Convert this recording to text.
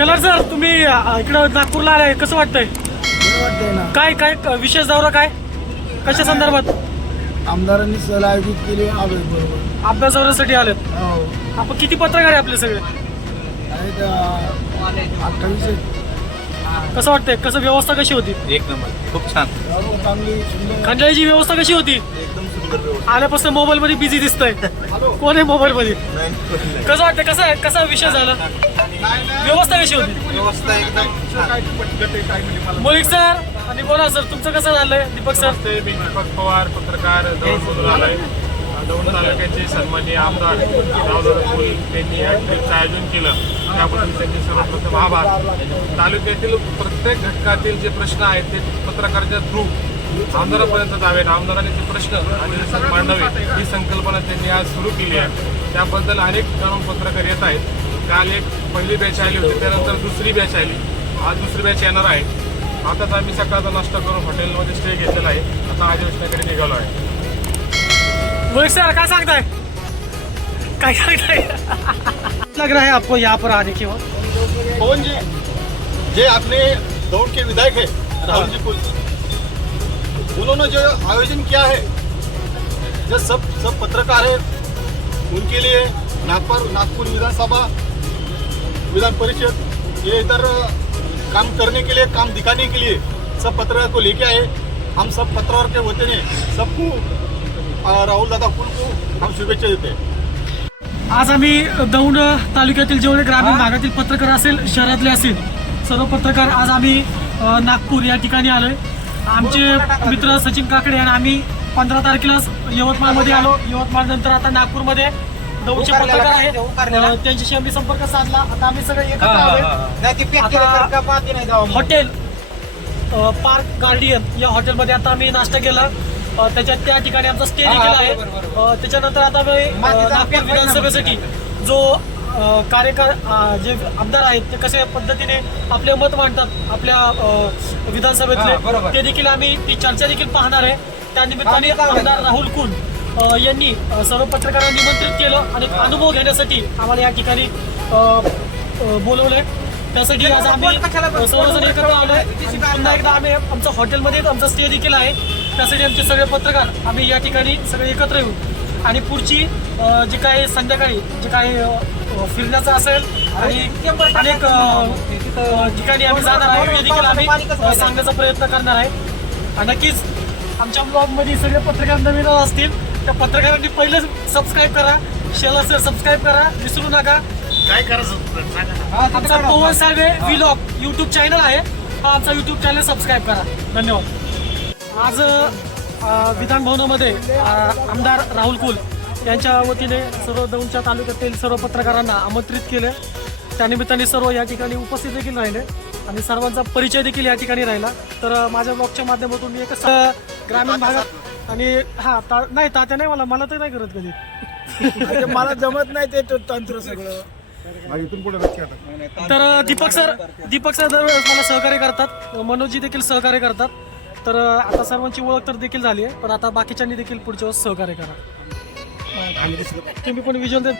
Shelar sir तुम्ही इकडं नागपूरला आलाय. कसं वाटतंय? बरं वाटतंय ना काय काय विशेष दौरा काय? कशा संदर्भात? आमदारांनी सहल आयोजित केली बरोबर. अभ्यास दौऱ्यासाठी आलेत. हो. आपण किती पत्रकार आहे आपले सगळे? आहेत अं, अठ्ठावीस. कसं वाटतंय? कसं व्यवस्था कशी होती? एक नंबर. खूप छान. खंडाळीची व्यवस्था कशी होती? एकदम सुंदर व्यवस्था. आल्यापासून मोबाईल मध्ये बिझी दिसतंय कोण आहे मोबाईल मध्ये कसं वाटतं कसं कसं विषय झाला? व्यवस्था कशी होती? व्यवस्था एकदम छान. मोलिक सर आणि बोला सर तुमचं कसं झालंय? दीपक सर दीपक पवार पत्रकार दौंड तालुक्याचे सन्माननीय आमदार रावदादा फुल यांनी या ट्रीपचं आयोजन केलं. त्याबद्दल त्यांनी सर्वप्रथम आभार. तालुक्यातील प्रत्येक घटकातील जे प्रश्न आहेत ते पत्रकाराच्या थ्रू आमदारापर्यंत जावेत. आमदारांनी ते प्रश्न आणि मांडावे ही संकल्पना त्यांनी आज सुरू केली आहे. त्याबद्दल अनेक तरुण पत्रकार येत आहेत. काल एक पहिली बॅच आली होती त्यानंतर दुसरी बॅच आली. आज दुसरी बॅच येणार आहे. आताच आम्ही सकाळचा नाश्ता करून हॉटेलमध्ये स्टे घेतलेला आहे. आता अधिवेशनाकडे निघालो आहे. मोलिक सर काय सांगताय काय सांगताय लग रहा है आपको यहाँ पर आने की वक्त पवन जी ये अपने दौड़ के विधायक है राहुल जी कुल। उन्होंने जो आयोजन किया है जो सब सब पत्रकार है उनके लिए नागपुर नागपुर विधानसभा विधान परिषद ये इधर काम करने के लिए काम दिखाने के लिए सब पत्रकार को लेके आए। हम सब पत्रकार के होते ने सबको राहुल दादा को हम शुभेच्छा देते आज आम्ही दौंड तालुक्यातील जेवढे ग्रामीण भागातील पत्रकार असेल शहरातले असतील सर्व पत्रकार आज आम्ही नागपूर या ठिकाणी आलोय. आमचे मित्र सचिन काकडे आणि आम्ही पंधरा तारखेला यवतमाळमध्ये आलो. यवतमाळ नंतर आता नागपूरमध्ये दौंडचे पत्रकार आहेत. त्यांच्याशी आम्ही संपर्क साधला. आता आम्ही सगळे एकत्र हॉटेल पार्क गार्डियन या हॉटेलमध्ये आता आम्ही नाश्ता केला. त्याच्यात त्या ठिकाणी आमचा स्टे देखील आहे. त्याच्यानंतर आता नागपूर विधानसभेसाठी जो कार्यकार जे आमदार आहेत ते कशा पद्धतीने आपले मत मांडतात आपल्या विधानसभेतले ते देखील आम्ही ती चर्चा देखील पाहणार आहे. त्या निमित्ताने आमदार राहुल अ, यांनी सर्व पत्रकारांना निमंत्रित केलं आणि अनुभव घेण्यासाठी आम्हाला या ठिकाणी बोलवलंय. त्यासाठी आज आम्ही सर्वजण एकत्र आणि पुन्हा एकदा आम्ही आमच्या हॉटेलमध्ये आमचा स्टे देखील आहे. त्यासाठी आमचे सगळे पत्रकार आम्ही या ठिकाणी सगळे एकत्र येऊ. आणि पुढची जी काही संध्याकाळी जे अ, फिरण्याचं असेल आणि अनेक ठिकाणी आम्ही जाणार आहे. ते देखील आम्ही सांगण्याचा प्रयत्न करणार आहे. आणि नक्कीच आमच्या ब्लॉगमध्ये सगळे पत्रकार नवीन असतील त्या पत्रकारांनी पहिलं सबस्क्राईब करा. शेला सर सबस्क्राईब करा. विसरू नका. काय करायचं आमचा Pawan Salve vlog YouTube channel आहे. हा आमचा यूट्यूब चॅनल सबस्क्राईब करा. धन्यवाद. आज विधान भवनामध्ये आमदार राहुल कुल यांच्या वतीने सर्व दौंडच्या तालुक्यातील सर्व पत्रकारांना आमंत्रित केले. त्यानिमित्ताने सर्व या ठिकाणी उपस्थित देखील राहिले आणि सर्वांचा परिचय देखील या ठिकाणी राहिला. तर माझ्या ब्लॉगच्या माध्यमातून मी एकच अ, ग्रामीण भागात आणि हा ता नाही तात्या नाही मला मला तर नाही करत कधी. मला जमत नाही ते तंत्र सगळं. तर दीपक सर दीपक सर दरवेळेस मला सहकार्य करतात. मनोजी देखील सहकार्य करतात. तर आता सर्वांची ओळख तर देखील झाली आहे पण आता बाकीच्यांनी देखील पुढच्या वेळेस सहकार्य करा. तुम्ही कोणी विजन देत?